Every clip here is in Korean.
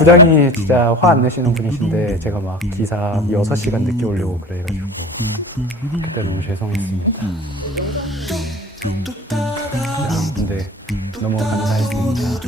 부장이 진짜 화 안 내시는 분이신데 제가 막 기사 6시간 늦게 오려고 그래가지고 그때 너무 죄송했습니다. 근데 너무 감사했습니다.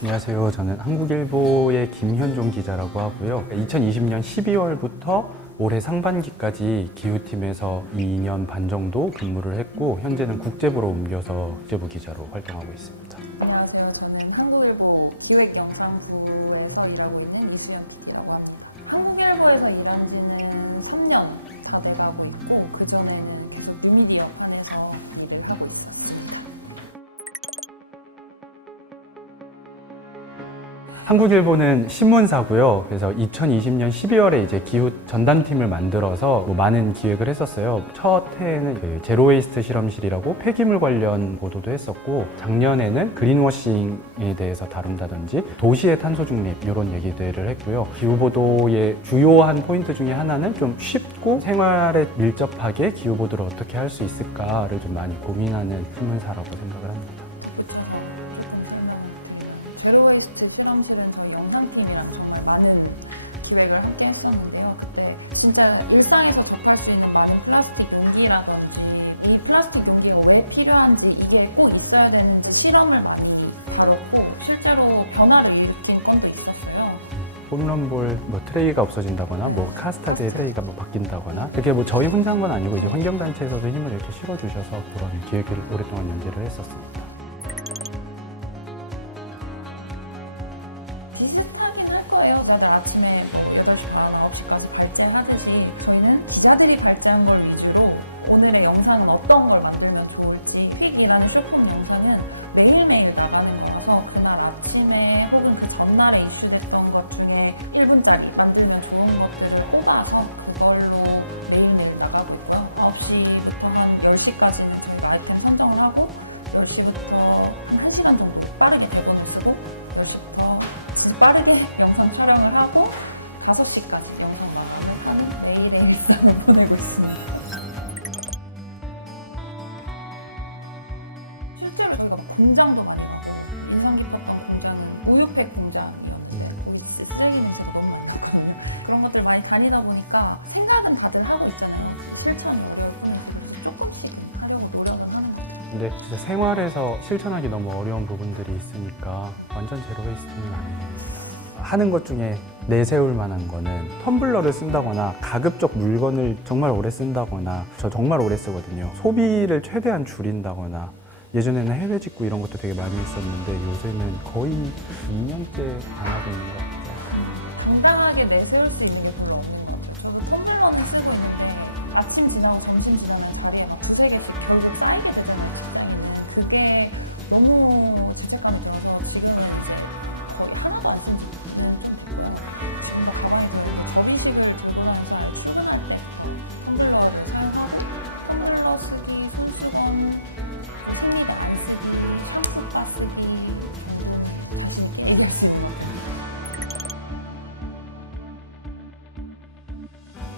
안녕하세요. 저는 한국일보의 김현종 기자라고 하고요. 2020년 12월부터 올해 상반기까지 기후팀에서 2년 반 정도 근무를 했고 현재는 국제부로 옮겨서 국제부 기자로 활동하고 있습니다. 안녕하세요. 저는 한국일보 기획영상부에서 일하고 있는 유수연 PD라고 합니다. 한국일보에서 일한 지는 3년 다 돼가고 있고 그전에는 계속 뉴미디어 안에서 일을 하고 있어요. 한국일보는 신문사고요. 그래서 2020년 12월에 이제 기후 전담팀을 만들어서 많은 기획을 했었어요. 첫 해에는 그 제로웨이스트 실험실이라고 폐기물 관련 보도도 했었고 작년에는 그린워싱에 대해서 다룬다든지 도시의 탄소 중립 이런 얘기들을 했고요. 기후 보도의 주요한 포인트 중에 하나는 좀 쉽고 생활에 밀접하게 기후 보도를 어떻게 할 수 있을까를 좀 많이 고민하는 신문사라고 생각을 합니다. 제로웨이스트 실험실은 저희 영상팀이랑 정말 많은 기획을 함께 했었는데요. 그때 진짜 일상에서 접할 수 있는 많은 플라스틱 용기라든지 이 플라스틱 용기가 왜 필요한지 이게 꼭 있어야 되는지 실험을 많이 다뤘고 실제로 변화를 일으킨 건도 있었어요. 홈런볼 트레이가 없어진다거나 카스타드의 트레이가 바뀐다거나 이렇게 저희 혼자 한 건 아니고 이제 환경단체에서도 힘을 이렇게 실어주셔서 그런 기획을 오랫동안 연재를 했었습니다. 다들 아침에 8시 반, 9시까지 발제하듯이 저희는 기자들이 발제한 걸 위주로 오늘의 영상은 어떤 걸 만들면 좋을지 픽이라는 쇼핑 영상은 매일매일 나가는 거라서 그날 아침에 혹은 그 전날에 이슈됐던 것 중에 1분짜리 만들면 좋은 것들을 뽑아서 그걸로 매일매일 나가고 있고요. 9시부터 한 10시까지는 저희가 아이템 선정을 하고 10시부터 한 1시간 정도 빠르게 대본을 쓰고 10시부터 빠르게 영상 촬영을 하고 5시까지 영상 마감을 하는 매일의 일상을 보내고 있습니다. 실제로 저희가 공장도 많이 가고 인상기업방 공장은 우유팩 공장이었는데 거기 쓰레기는 너무 많았거든요. 그런 것들 많이 다니다 보니까 생각은 다들 하고 있잖아요. 실천이 어려우면 조금씩 하려고 노력은 하는 거예요. 근데 진짜 생활에서 실천하기 너무 어려운 부분들이 있으니까 완전 제로웨이스트는 아니에요. 하는 것 중에 내세울 만한 거는 텀블러를 쓴다거나 가급적 물건을 정말 오래 쓴다거나 저 정말 오래 쓰거든요. 소비를 최대한 줄인다거나 예전에는 해외 직구 이런 것도 되게 많이 했었는데 요새는 거의 2년째 안 하고 있는 것 같아요. 당당하게 내세울 수 있는 게 별로 없는 것 같아요. 저는 텀블러는 쓰고 있는데 아침 지나고 점심 지나면 다리에 막 2-3개씩 결국 쌓이게 되잖아요. 그게 너무 죄책감이 들어서 지금은 거의 하나도 안 쓰는 정말 가방에 접이식을 들고 나서 출근할 때 텀블러를 사용하고 텀블러 쓰기, 손수건, 생리대 안 쓰기, 샴푸바 쓰기 다시 느끼게 됐습니다.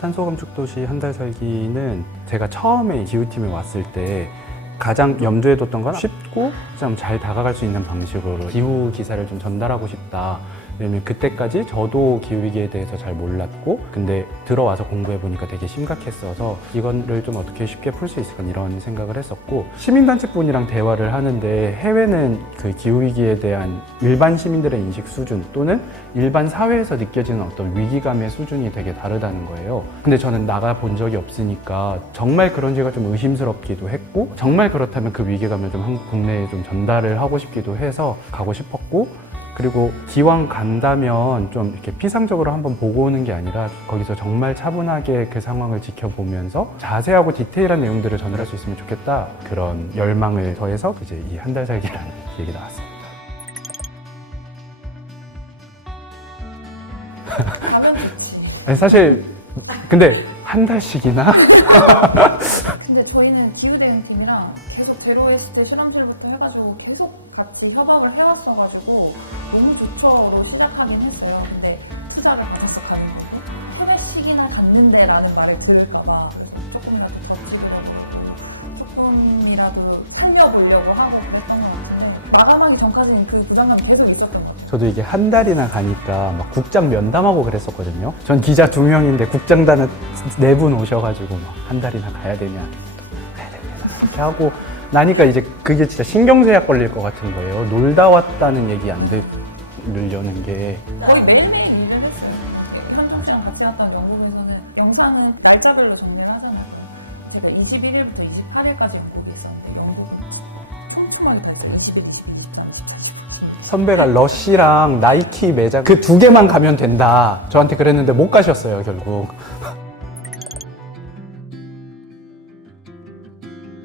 탄소 감축 도시 한 달 살기는 제가 처음에 기후팀에 왔을 때 가장 염두에 뒀던 건 쉽고 좀 잘 다가갈 수 있는 방식으로 기후 기사를 좀 전달하고 싶다. 왜냐면 그때까지 저도 기후위기에 대해서 잘 몰랐고 근데 들어와서 공부해보니까 되게 심각했어서 이거를 좀 어떻게 쉽게 풀 수 있을까 이런 생각을 했었고 시민단체분이랑 대화를 하는데 해외는 그 기후위기에 대한 일반 시민들의 인식 수준 또는 일반 사회에서 느껴지는 어떤 위기감의 수준이 되게 다르다는 거예요. 근데 저는 나가본 적이 없으니까 정말 그런지가 좀 의심스럽기도 했고 정말 그렇다면 그 위기감을 좀 한국 국내에 좀 전달을 하고 싶기도 해서 가고 싶었고 그리고 기왕 간다면 좀 이렇게 피상적으로 한번 보고 오는 게 아니라 거기서 정말 차분하게 그 상황을 지켜보면서 자세하고 디테일한 내용들을 전달할 수 있으면 좋겠다 그런 열망을 더해서 이제 이 한 달 살기라는 기획이 나왔습니다. 가면 좋지. 아니, 사실 근데 한 달씩이나 근데 저희는 기후대응팀이랑 계속 제로웨이스트 실험실부터 해가지고 계속 같이 협업을 해왔어가지고 너무 좋죠로 시작하긴 했어요. 근데 투자를 받아서 가는 건데 해외식이나 갔는데라는 말을 들을까봐 조금이라도 더 조금이라도 살려보려고 하고 그랬던 것 같은데 마감하기 전까지는 그 부담감이 계속 있었던 것 같아요. 저도 이게 한 달이나 가니까 막 국장 면담하고 그랬었거든요. 전 기자 2명인데 국장단은 4분 오셔가지고 막 한 달이나 가야 되냐 이렇게 하고 나니까 이제 그게 진짜 신경쇠약 걸릴 것 같은 거예요. 놀다 왔다는 얘기 안 들으려는 게. 거의 매일매일 일을 했어요. 현종 씨랑 같이 갔던 연구에서는 영상은 날짜별로 정리를 하잖아요. 제가 21일부터 28일까지 거기 있었는데 연구는 촘촘하게 다 있어요. 21, 22, 23, 24, 선배가 러쉬랑 나이키 매장 그 2개만 가면 된다 저한테 그랬는데 못 가셨어요 결국.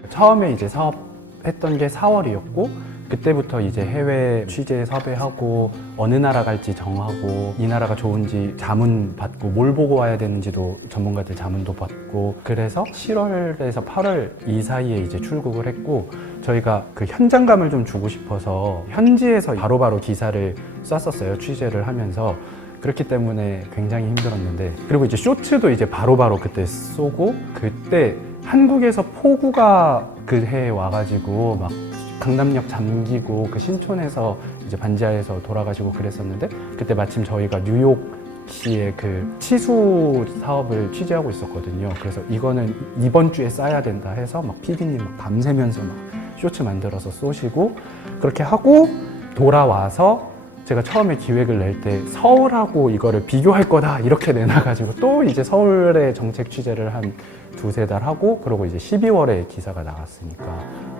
처음에 이제 사업했던 게 4월이었고 그때부터 이제 해외 취재 섭외하고 어느 나라 갈지 정하고 이 나라가 좋은지 자문 받고 뭘 보고 와야 되는지도 전문가들 자문도 받고 그래서 7월에서 8월 이 사이에 이제 출국을 했고 저희가 그 현장감을 좀 주고 싶어서 현지에서 바로바로 기사를 쐈었어요. 취재를 하면서. 그렇기 때문에 굉장히 힘들었는데 그리고 이제 쇼츠도 이제 바로바로 그때 쏘고 그때 한국에서 폭우가 그 해에 와가지고 막 강남역 잠기고 그 신촌에서 이제 반지하에서 돌아가시고 그랬었는데 그때 마침 저희가 뉴욕시의 그 치수 사업을 취재하고 있었거든요. 그래서 이거는 이번 주에 쏴야 된다 해서 막 PD님 막 밤새면서 막 쇼츠 만들어서 쏘시고 그렇게 하고 돌아와서 제가 처음에 기획을 낼 때 서울하고 이거를 비교할 거다 이렇게 내놔가지고 또 이제 서울에 정책 취재를 한 2-3달 하고 그러고 이제 12월에 기사가 나갔으니까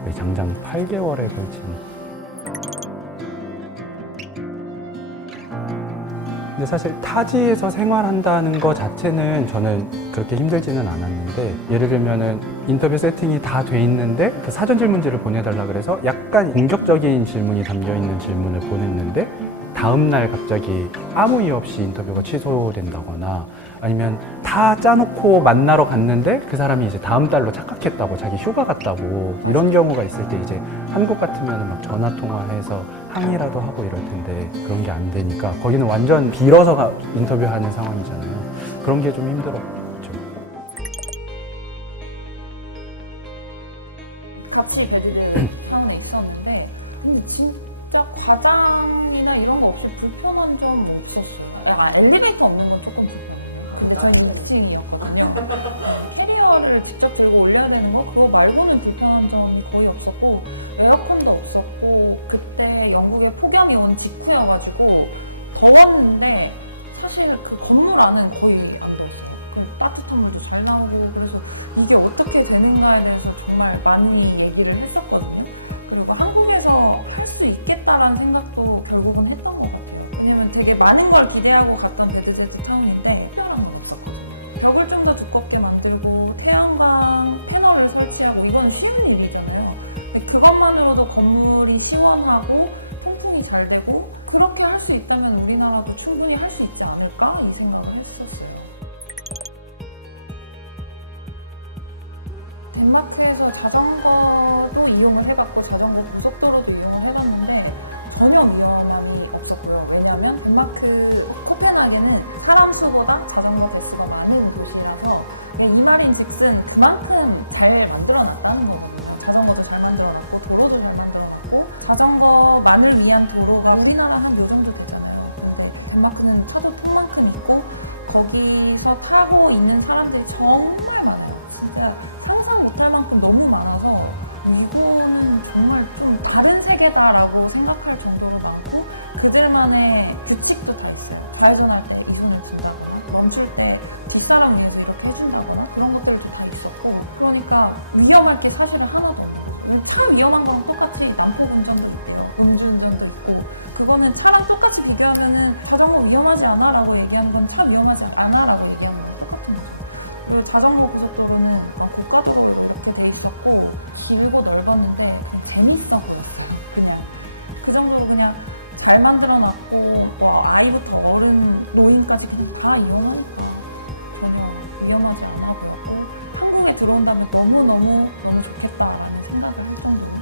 거의 장장 8개월에 걸친. 근데 사실 타지에서 생활한다는 거 자체는 저는 그렇게 힘들지는 않았는데 예를 들면은 인터뷰 세팅이 다 돼 있는데 그 사전 질문지를 보내달라 그래서 약간 공격적인 질문이 담겨 있는 질문을 보냈는데 다음 날 갑자기 아무 이유 없이 인터뷰가 취소된다거나 아니면 다 짜놓고 만나러 갔는데 그 사람이 이제 다음 달로 착각했다고 자기 휴가 갔다고 이런 경우가 있을 때 이제 한국 같으면 막 전화 통화해서 항의라도 하고 이럴 텐데 그런 게 안 되니까 거기는 완전 빌어서 인터뷰하는 상황이잖아요. 그런 게 좀 힘들었죠. 같이 베드를 타운에 있었는데 진짜 과장이나 이런 거 없이 불편한 점 없었어요. 엘리베이터 없는 건 조금 근데 저희는 2층이었거든요. 캐리어를 직접 들고 올려야 되는 거 그거 말고는 불편한 점 거의 없었고 에어컨도 없었고 그때 영국에 폭염이 온 직후여가지고 더웠는데 사실 그 건물 안은 거의 안 더웠어요. 그래서 따뜻한 물도 잘 나오고 그래서 이게 어떻게 되는가에 대해서 정말 많이 얘기를 했었거든요. 그리고 한국에서 할 수 있겠다라는 생각도 결국은 했던 것 같아요. 왜냐면 되게 많은 걸 기대하고 갔던 베드세트 타운인데 특별한 게 없었거든요. 벽을 좀 더 두껍게 만들고 태양광 패널을 설치하고 이건 쉬운 일이잖아요. 근데 그것만으로도 건물이 시원하고 통풍이 잘 되고 그렇게 할 수 있다면 우리나라도 충분히 할 수 있지 않을까? 이 생각을 했었어요. 덴마크에서 자전거도 이용을 해봤고 자전거 고속도로도 이용을 해봤는데 전혀 위험한 일이 없었고요. 왜냐하면 덴마크 코펜하겐은 사람 수보다 자전거 대수가 많은 도시라서 이 말인즉슨 그만큼 잘 만들어놨다는 거거든요. 자전거도 잘 만들어놨고 도로도 잘 만들어놨고 자전거만을 위한 도로가 우리나라만 이 정도 되잖아요. 그리고 덴마크는 차도 통만큼 있고 거기서 타고 있는 사람들이 정말 많아요. 진짜 상상 못할 만큼 너무 많아서 이거는 정말 좀 다른 세계다라고 생각할 정도로 많고 그들만의 규칙도 다 있어요. 좌회전할 때 우선을 진다거나 멈출 때 뒷사람 위에서 이렇게 해준다거나 그런 것들도 다 있었고 그러니까 위험할 게 사실은 하나도 없고 참 위험한 건 똑같이 난폭 운전도 있고요. 음주운전도 있고 그거는 차랑 똑같이 비교하면은 자전거 위험하지 않아? 라고 얘기하는 건 차 위험하지 않아? 라고 얘기하는 건 똑같은 거죠. 그리고 자전거 고속도로는 막 고가도로로 이렇게 돼 있었고 길고 넓었는데 되게 재밌어 보였어요. 그냥 그 정도로 그냥 잘 만들어놨고 뭐 아이부터 어른 노인까지 그냥 다 이용하니까 전혀 위험하지 않아 보였고 한국에 처음에 들어온다면 너무 좋겠다라는 생각을 했던 거예요.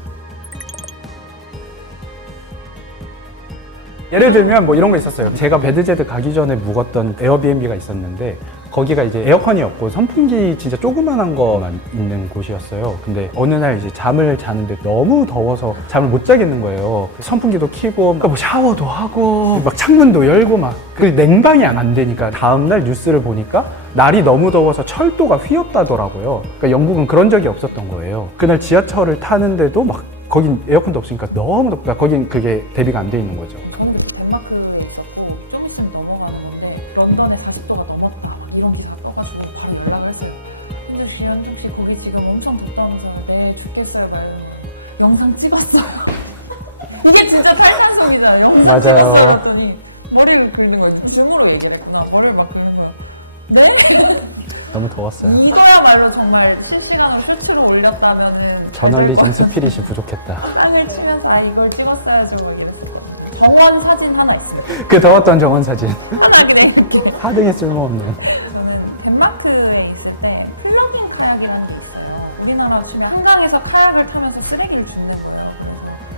예를 들면 뭐 이런 거 있었어요. 제가 배드제드 가기 전에 묵었던 에어비앤비가 있었는데 거기가 이제 에어컨이 없고 선풍기 진짜 조그만한 거만 있는 곳이었어요. 근데 어느 날 이제 잠을 자는데 너무 더워서 잠을 못 자겠는 거예요. 선풍기도 켜고 뭐 샤워도 하고 막 창문도 열고 막 그 냉방이 안 되니까 다음날 뉴스를 보니까 날이 너무 더워서 철도가 휘었다더라고요. 그러니까 영국은 그런 적이 없었던 거예요. 그날 지하철을 타는데도 막 거긴 에어컨도 없으니까 너무 덥고 그러니까 거긴 그게 대비가 안 돼 있는 거죠. 저는 덴마크에 있었고 좀 있으면 넘어가는 건데 런던에 40도가 넘었다 막 이런 기사 떠가지고 바로 연락을 했어요. 근데 주연 혹시 거기 지금 엄청 덥다면서요? 네 죽겠어요 막 이러는 거예요. 영상 찍었어요. 이게 진짜 탈탄소리잖아요. 영상 맞아요. 찍었더니 머리를 굴리는 거예요. 줌으로 얘기를 했구나. 머리를 막 굴리는 거예요. 네? 너무 더웠어요. 이거야말로 정말 실시간으로 캡처를 올렸다면은 저널리즘 스피릿이 부족했다. 땅을 치면서 아 이걸 찍었어야죠 이랬어요. 정원 사진 하나 있어요. 그 더웠던 정원 사진. 하나 그래도 하등에 쓸모없는. 저는 덴마크에 있을 때 플러깅 카약이라는 게 있어요. 우리나라 치면 한강에서 카약을 타면서 쓰레기를 줍는 거예요.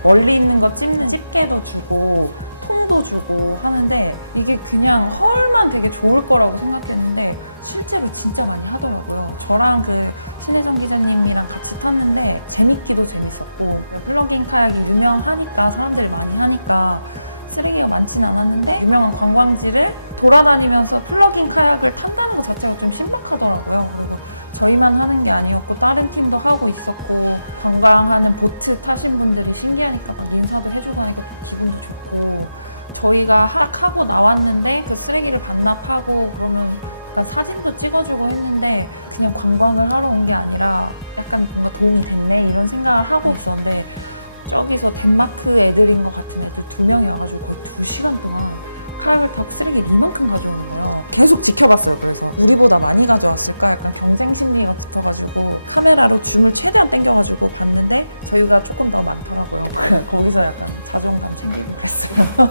멀리 있는 거 집게도 주고 손도 주고 하는데 이게 그냥 헐만 되게 좋을 거라고 생각했는데 실제로 진짜 많이 하더라고요. 저랑 그 신혜정 기자님이랑 같이 탔는데 재밌기도 재밌었고 플러깅 카약이 유명하니까 사람들이 많이 하니까 쓰레기가 많지는 않았는데 유명한 관광지를 돌아다니면서 플러깅 카약을 탄다는 것 자체가 좀 신박하더라고요. 저희만 하는 게 아니었고 다른 팀도 하고 있었고 관광하는 보트 타신 분들이 신기하니까 막 인사도 해주고 하니까 기분이 좋고 저희가 딱 하고 나왔는데 그 쓰레기를 반납하고 그러면 사진도 찍어주고 했는데 그냥 관광을 하러 온 게 아니라 약간 뭔가 도움이 됐네 이런 생각을 하고 있었는데 저기서 덴마크 애들인 것 같은데 두 명이 와가지고 2시간 동안 카를 쓰레기 이만큼 가져온 거예요. 계속 지켜봤어요. 우리보다 많이 가져왔을까 그냥 경쟁 심리가 붙어가지고 카메라로 줌을 최대한 당겨가지고 봤는데 저희가 조금 더 낫더라고요. 거기서 약간 자존감 챙기고 있어요.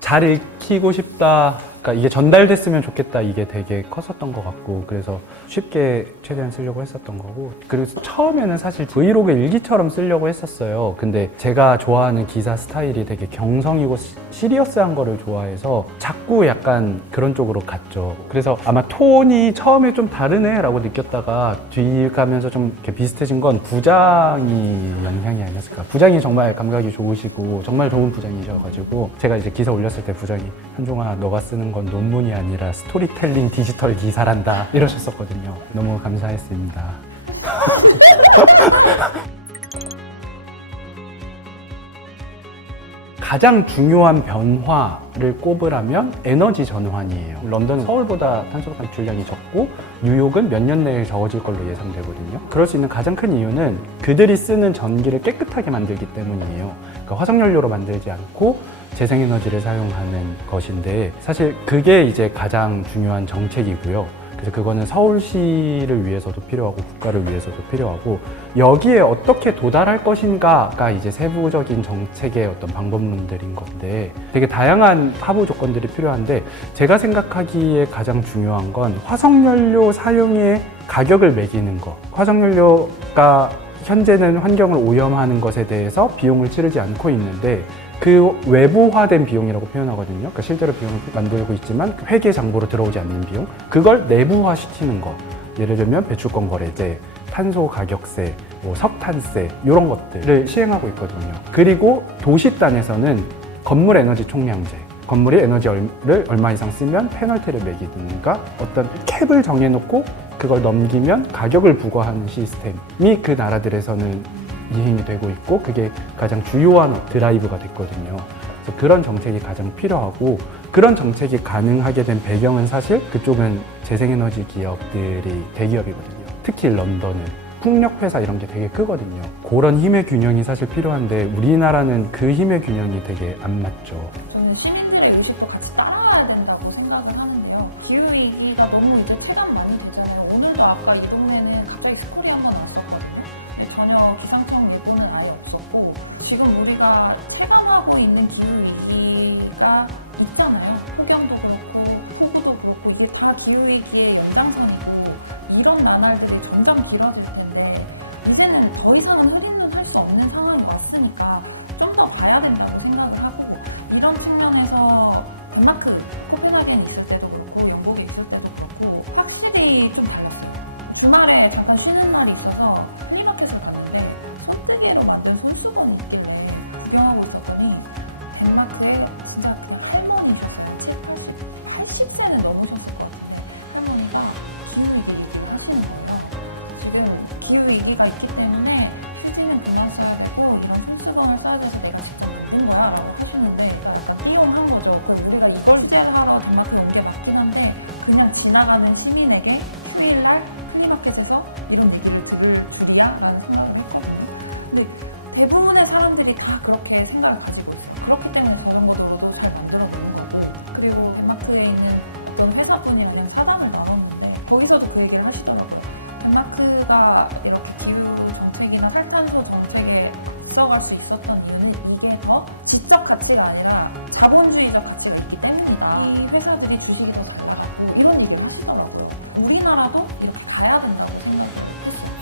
잘 읽히고 싶다. 그러니까 이게 전달됐으면 좋겠다. 이게 되게 컸었던 것 같고 그래서 쉽게 최대한 쓰려고 했었던 거고 그리고 처음에는 사실 브이로그 일기처럼 쓰려고 했었어요. 근데 제가 좋아하는 기사 스타일이 되게 경성이고 시리어스한 거를 좋아해서 자꾸 약간 그런 쪽으로 갔죠. 그래서 아마 톤이 처음에 좀 다르네 라고 느꼈다가 뒤 가면서 좀 이렇게 비슷해진 건 부장이 영향이 아니었을까. 부장이 정말 감각이 좋으시고 정말 좋은 부장이셔가지고 제가 이제 기사 올렸을 때 부장이 한종아 너가 쓰는 건 논문이 아니라 스토리텔링 디지털 기사란다 이러셨었거든요. 너무 감사했습니다. 가장 중요한 변화를 꼽으라면 에너지 전환이에요. 런던은 서울보다 탄소 배출량이 적고 뉴욕은 몇 년 내에 적어질 걸로 예상되거든요. 그럴 수 있는 가장 큰 이유는 그들이 쓰는 전기를 깨끗하게 만들기 때문이에요. 그러니까 화석연료로 만들지 않고 재생에너지를 사용하는 것인데 사실 그게 이제 가장 중요한 정책이고요. 그래서 그거는 서울시를 위해서도 필요하고 국가를 위해서도 필요하고 여기에 어떻게 도달할 것인가가 이제 세부적인 정책의 어떤 방법론들인 건데 되게 다양한 하부 조건들이 필요한데 제가 생각하기에 가장 중요한 건 화석연료 사용의 가격을 매기는 거. 화석연료가 현재는 환경을 오염하는 것에 대해서 비용을 치르지 않고 있는데 그 외부화된 비용이라고 표현하거든요. 그러니까 실제로 비용을 만들고 있지만 회계 장부로 들어오지 않는 비용. 그걸 내부화 시키는 거. 예를 들면 배출권 거래제, 탄소 가격세, 뭐 석탄세 이런 것들을 시행하고 있거든요. 그리고 도시단에서는 건물 에너지 총량제. 건물이 에너지를 얼마 이상 쓰면 페널티를 매기든가 어떤 캡을 정해놓고 그걸 넘기면 가격을 부과하는 시스템이 그 나라들에서는 이행이 되고 있고 그게 가장 주요한 드라이브가 됐거든요. 그래서 그런 정책이 가장 필요하고 그런 정책이 가능하게 된 배경은 사실 그쪽은 재생에너지 기업들이 대기업이거든요. 특히 런던은 풍력회사 이런 게 되게 크거든요. 그런 힘의 균형이 사실 필요한데 우리나라는 그 힘의 균형이 되게 안 맞죠. 저는 시민들의 의식도 같이 따라가야 된다고 생각을 하는데요. 기후위기가 너무 이제 체감 많이 됐잖아요. 오늘도 아까 이 동네는 갑자기 스쿨이 한번 왔었거든요. 전혀 기상청 예보는 아예 없었고 지금 우리가 체감하고 있는 기후위기가 있잖아요. 폭염도 그렇고 폭우도 환경도 그렇고 이게 다 기후위기의 연장선이고 이런 나날들이 점점 길어질 텐데 이제는 더 이상은 흑인도 살 수 없는 상황이 왔으니까 좀 더 봐야 된다고 생각을 하고 이런 측면에서 덴마크, 코펜하겐 있을 때도 그렇고 영국에 있을 때도 그렇고 확실히 좀 달랐어요. 주말에 잠깐 쉬는 날이 있어서 플리마켓을 갔는데 손뜨개로 만든 손수건 옷들을 구경하고 있었더니 덴마크에 진짜 할머니셨어요. 80세는 넘으셨을 것 같아요. 할머니가 기후위기를 하시는 거예요. 지금 기후위기가 있기 때문에 휴지는 그만 써야 되고 이만 손수건을 써야 돼서 내가 온 거야 라고 하시는데 약간 띄용한 거죠. 우리가 이걸 수행하러 덴마크에 온 게 맞긴 한데 그냥 지나가는 시민에게 수요일날 플리마켓에서 이런 얘기를 들을 줄이야? 라는 생각을 했거든요. 근데 대부분의 사람들이 다 그렇게 생각을 가지고 있어요. 그렇기 때문에 저런 거로도 잘 만들어 보는 거고 그리고 덴마크에 있는 어떤 회사분이 그냥 사담을 나눴는데 거기서도 그 얘기를 하시더라고요. 덴마크가 이렇게 기후 정책이나 탈탄소 정책에 앞서갈 수 있었던 이유는 이게 더 지적 가치가 아니라 자본주의적 가치가 있기 때문이다. 이 회사들이 주식이 더 잘 나가고 이런 얘기를 하시더라고요. 우리나라도 이렇게 가야 된다고 생각을 했어요.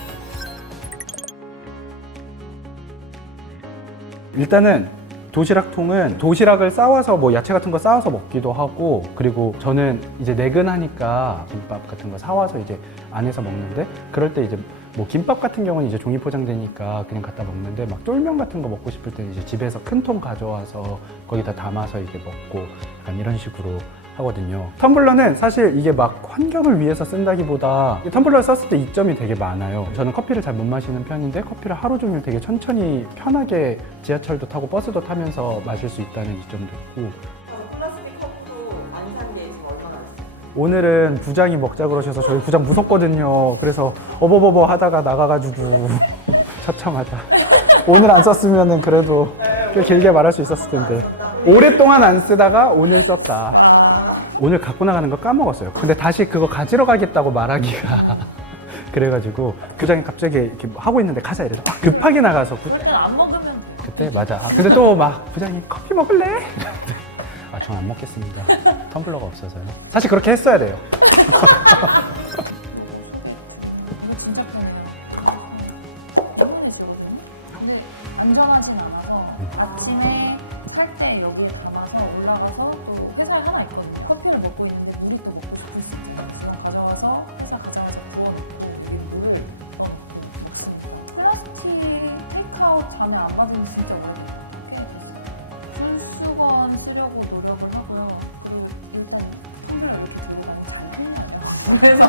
일단은 도시락통은 도시락을 싸와서 뭐 야채 같은 거 싸와서 먹기도 하고 그리고 저는 이제 내근하니까 김밥 같은 거 사와서 이제 안에서 먹는데 그럴 때 이제 뭐 김밥 같은 경우는 이제 종이 포장되니까 그냥 갖다 먹는데 막 쫄면 같은 거 먹고 싶을 때는 이제 집에서 큰 통 가져와서 거기다 담아서 이제 먹고 약간 이런 식으로 하거든요. 텀블러는 사실 이게 막 환경을 위해서 쓴다기보다 텀블러를 썼을 때 이점이 되게 많아요. 저는 커피를 잘 못 마시는 편인데 커피를 하루 종일 되게 천천히 편하게 지하철도 타고 버스도 타면서 마실 수 있다는 이점도 있고 플라스틱 컵도 안 산 게 지금 얼마나 됐어요? 오늘은 부장이 먹자 그러셔서 저희 부장 무섭거든요. 그래서 어버버버 하다가 나가가지고 처참하다. 오늘 안 썼으면 그래도 꽤 길게 말할 수 있었을 텐데 오랫동안 안 쓰다가 오늘 썼다. 오늘 갖고 나가는 거 까먹었어요. 근데 다시 그거 가지러 가겠다고 말하기가 그래가지고 부장이 갑자기 이렇게 하고 있는데 가자 이래서 급하게 나가서 그럴 때는 안 먹으면 그때 맞아. 근데 또 막 부장이 커피 먹을래? 아, 전 안 먹겠습니다. 텀블러가 없어서요. 사실 그렇게 했어야 돼요. 진짜 편해요. 당연히 주거든요. 안전하진 않아서 아침에 살 때 여기에 담아서 올라가서 또 회사에 하나 있거든요. 커피를 먹고 있는데 물이 또 먹고 싶을 수 있어요. 가져와서 회사 가져와서 부어놓고 물을 플라스틱 테이크아웃 잔에 안 받으면 진짜 오래돼요. 손수건 쓰려고 노력을 하고요. 일단 텀블러 이렇게 들고 다니면 잘 생겨요. 그래서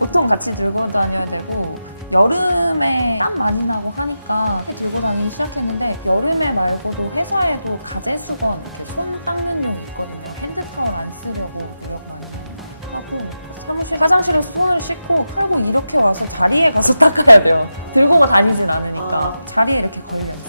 보통 같이 들고 다녀야 되고 여름에 땀 많이 나고 하니까 들고 다니기 시작했는데 여름에 말고도 회사에도 가제수건 손 닦는 용 있거든요. 핸드크림 안 쓰려고 하고 화장실에 손을 씻고 털고 이렇게 와서 다리에 가서 닦아야 돼요. 들고 다니진 않으니까 다리에 이렇게 걸려요.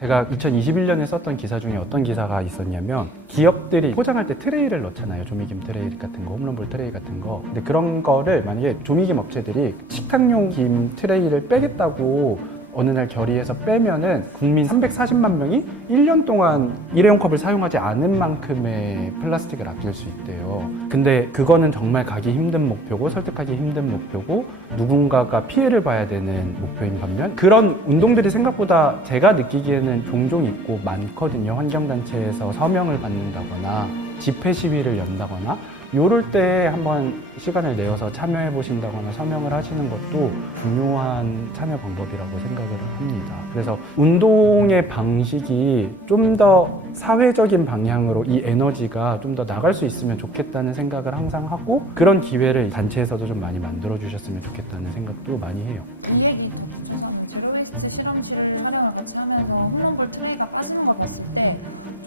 제가 2021년에 썼던 기사 중에 어떤 기사가 있었냐면 기업들이 포장할 때 트레이를 넣잖아요. 조미김 트레이 같은 거, 홈런볼 트레이 같은 거. 근데 그런 거를 만약에 조미김 업체들이 식탁용 김 트레이를 빼겠다고 어느 날 결의해서 빼면은 국민 340만 명이 1년 동안 일회용 컵을 사용하지 않은 만큼의 플라스틱을 아낄 수 있대요. 근데 그거는 정말 가기 힘든 목표고 설득하기 힘든 목표고 누군가가 피해를 봐야 되는 목표인 반면 그런 운동들이 생각보다 제가 느끼기에는 종종 있고 많거든요. 환경단체에서 서명을 받는다거나 집회 시위를 연다거나 요럴 때 한번 시간을 내어서 참여해 보신다거나 서명을 하시는 것도 중요한 참여 방법이라고 생각을 합니다. 그래서 운동의 방식이 좀 더 사회적인 방향으로 이 에너지가 좀 더 나갈 수 있으면 좋겠다는 생각을 항상 하고 그런 기회를 단체에서도 좀 많이 만들어 주셨으면 좋겠다는 생각도 많이 해요. 이 얘기도 있어서 제로웨이스트 실험실을 하려면 같이 하면서 홈런볼 트레이가 빠진 걸 봤을 때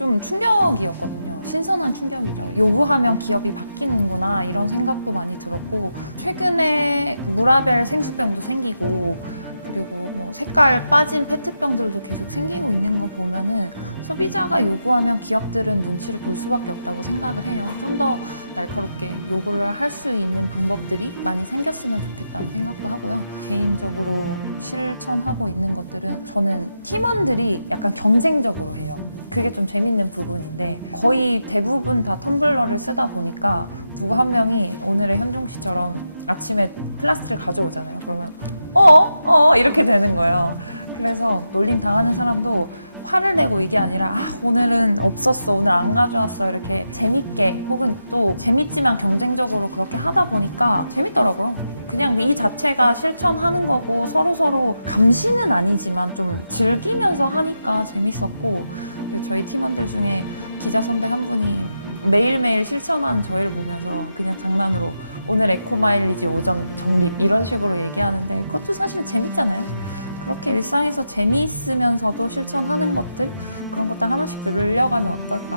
좀 충격이었고 신선한 충격이에요. 요구하면 기업이 바뀌는구나 이런 생각도 많이 들었고 최근에 무라벨 생수병 생기고 그리고 색깔 빠진 페트병들도 계속 생기고 있는 거 보면은 소비자가 요구하면 기업들은 눈치를 볼 수밖에 없다고 생각을 해요. 좀더 자연스럽게 요구를 할 수 있는 방법들이 많이 생겼으면 좋겠다는 생각을 하고요. 개인적으로 실천하고 있는 것들은 저는 팀원들이 약간 경쟁적으로 해요. 그게 좀 재밌는 부분인데 요즘은 다 텀블러를 쓰다 보니까 누구 한 명이 오늘의 현종 씨처럼 아침에 플라스틱을 가져오잖아요. 그러면 이렇게 되는 거예요. 그래서 놀림 당하는 사람도 화를 내고 이게 아니라 오늘은 없었어, 오늘 안 가져왔어 이렇게 재밌게 혹은 또 재밌지만 경쟁적으로 그렇게 하다 보니까 재밌더라고요. 그냥 이 자체가 실천하는 것도 서로 잠시는 아니지만 좀 즐기면서 하니까 재밌었고, 저희 팀원들 중에 기자분들 한 분이 매일매일 실천하는 저희를 보면서 그냥 장난으로 오늘 에코마일리지 5점 이런 식으로 얘기하는데 그것도 사실 재밌잖아요. 그렇게 일상에서 재미있으면서도 실천하는 것들 그런 것도 하나씩 늘려가는 그런 것 같아요.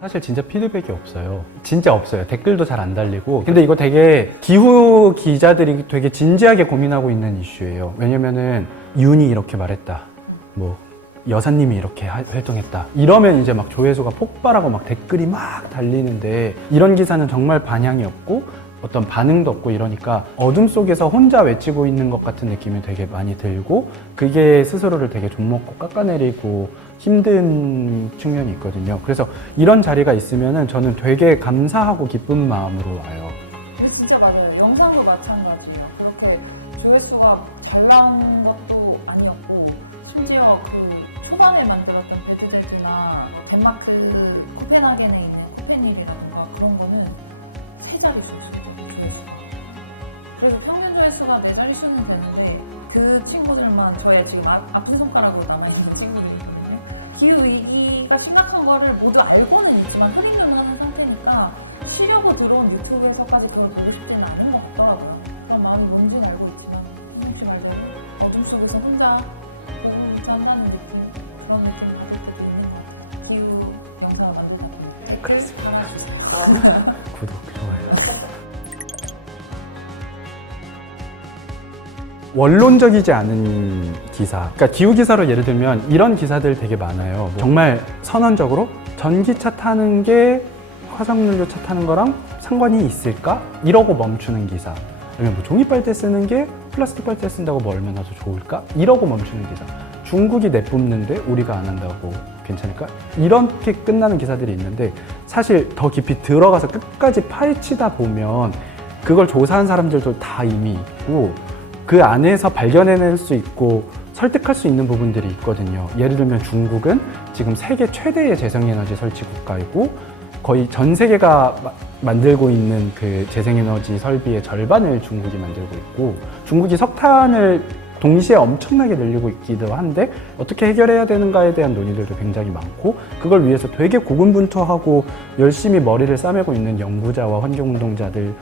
사실 진짜 피드백이 없어요. 진짜 없어요. 댓글도 잘 안 달리고. 근데 이거 되게 기후 기자들이 되게 진지하게 고민하고 있는 이슈예요. 왜냐면은 윤이 이렇게 말했다. 뭐 여사님이 이렇게 활동했다. 이러면 이제 막 조회수가 폭발하고 막 댓글이 막 달리는데 이런 기사는 정말 반향이 없고 어떤 반응도 없고 이러니까 어둠 속에서 혼자 외치고 있는 것 같은 느낌이 되게 많이 들고 그게 스스로를 되게 좀먹고 깎아내리고 힘든 측면이 있거든요. 그래서 이런 자리가 있으면은 저는 되게 감사하고 기쁜 마음으로 와요. 근데 진짜 맞아요. 영상도 마찬가지예요. 그렇게 조회수가 잘 나온 것도 아니었고 심지어 그 초반에 만들었던 베드덱이나 덴마크 코펜하겐에 있는 코펜일이라든가 그런 거는 세 자리 조회수가. 그래서 평균 조회수가 네 자리 수는 됐는데 그 친구들만 저희 지금 아픈 손가락으로 남아있는 친구들이거든요. 기후위기가 심각한 거를 모두 알고는 있지만 흐리름을 하는 상태니까 쉬려고 들어온 유튜브에서까지 그걸 보고 싶지는 않은 것 같더라고요. 그런 마음이 뭔지는 알고 있지만 혹시 말대로 어둠 속에서 혼자 너무 짠다는 느낌, 그런 느낌 받을 때도 있는 것 같아요. 기후 영상을 만들다 보니까. 그렇습니다. 구독, 좋아요. 원론적이지 않은 기사, 그러니까 기후 기사로 예를 들면 이런 기사들 되게 많아요. 정말 선언적으로 전기차 타는 게 화석연료 차 타는 거랑 상관이 있을까? 이러고 멈추는 기사. 아니면 뭐 종이 빨대 쓰는 게 플라스틱 빨대 쓴다고 뭐 얼마나 더 좋을까? 이러고 멈추는 기사. 중국이 내뿜는데 우리가 안 한다고 괜찮을까? 이렇게 끝나는 기사들이 있는데 사실 더 깊이 들어가서 끝까지 파헤치다 보면 그걸 조사한 사람들도 다 이미 있고 그 안에서 발견해낼 수 있고 설득할 수 있는 부분들이 있거든요. 예를 들면 중국은 지금 세계 최대의 재생에너지 설치 국가이고 거의 전 세계가 만들고 있는 그 재생에너지 설비의 절반을 중국이 만들고 있고 중국이 석탄을 동시에 엄청나게 늘리고 있기도 한데 어떻게 해결해야 되는가에 대한 논의들도 굉장히 많고 그걸 위해서 되게 고군분투하고 열심히 머리를 싸매고 있는 연구자와 환경운동자들,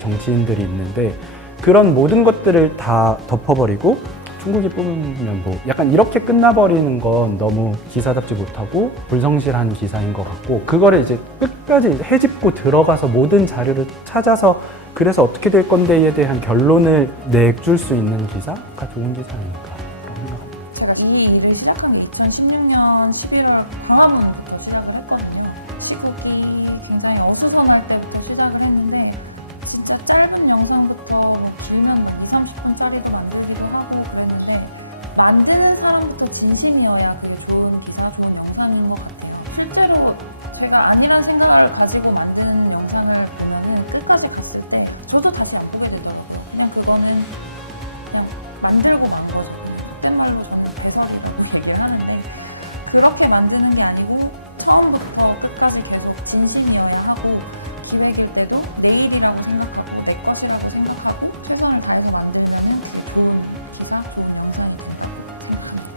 정치인들이 있는데 그런 모든 것들을 다 덮어버리고 중국이 뽑으면 뭐 약간 이렇게 끝나버리는 건 너무 기사답지 못하고 불성실한 기사인 것 같고 그거를 이제 끝까지 헤집고 들어가서 모든 자료를 찾아서 그래서 어떻게 될 건데에 대한 결론을 내줄 수 있는 기사가 좋은 기사 아닐까 그런 생각합니다. 제가 이 일을 시작한 게 2016년 11월 광화문부터 시작을 했거든요. 시국이 굉장히 어수선할 때부터 시작을 했는데 진짜 짧은 영상부터 길면 20-30분짜리도 만들기도 하고 그랬는데 만드는 사람부터 진심이어야 되게 좋은 기사, 좋은 영상인 것 같아요. 실제로 제가 아니란 생각을 가지고 만드는 영상을 보면은 끝까지 갔을 때 저도 다시 안 보게 되더라고요. 그냥 그거는 그냥 만들고 만 거죠. 그땐 말로 저는 대사를 얘기를 하는데 그렇게 만드는 게 아니고 처음부터 끝까지 계속 진심이어야 하고 기획일 때도 내일이라고 생각하고 내 것이라고 생각하고 최선을 다해서 만들면 좋은 기사, 좋은 영상이 생각합니다.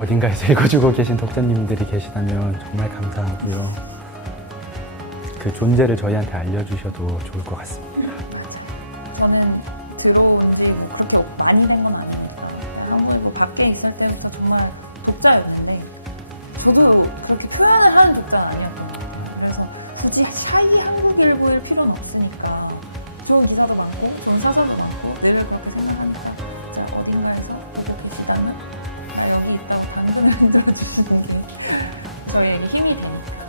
어딘가에서 읽어주고 계신 독자님들이 계시다면 정말 감사하고요. 그 존재를 저희한테 알려주셔도 좋을 것 같습니다. 저는 들어온 지 그렇게 많이 된 건 아니니까 한국이고 밖에 있을 때부터 정말 독자였는데 저도 그렇게 표현을 하는 독자는 아니었거든요. 그래서 굳이 샤이 한국일보일 필요는 없으니까 좋은 기사도 많고 좋은 사설도 많고 늘 그렇게 생각한다. 어딘가에서 보시다면 나 여기 있다고 당근을 흔들어주시는 게 저의 힘이 됩니다.